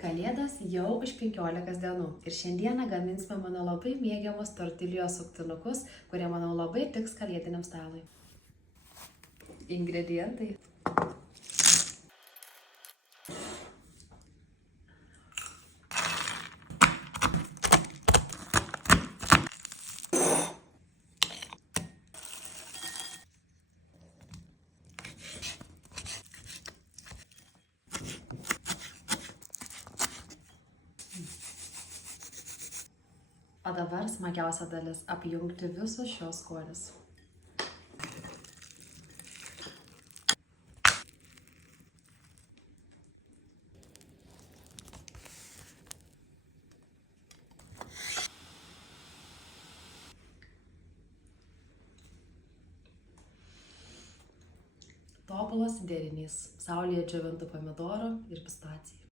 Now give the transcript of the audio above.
Kalėdos jau už 15 dienų ir šiandieną gaminsime mano labai mėgiamus tortilijos suktinukus, kurie, manau, labai tiks kalėdiniam stalui. Ingredientai. O dabar smagiausia dalis – apjungti visus šios skonius. Tobulas derinys – saulėje džiovintų pomidorų ir pistacijų.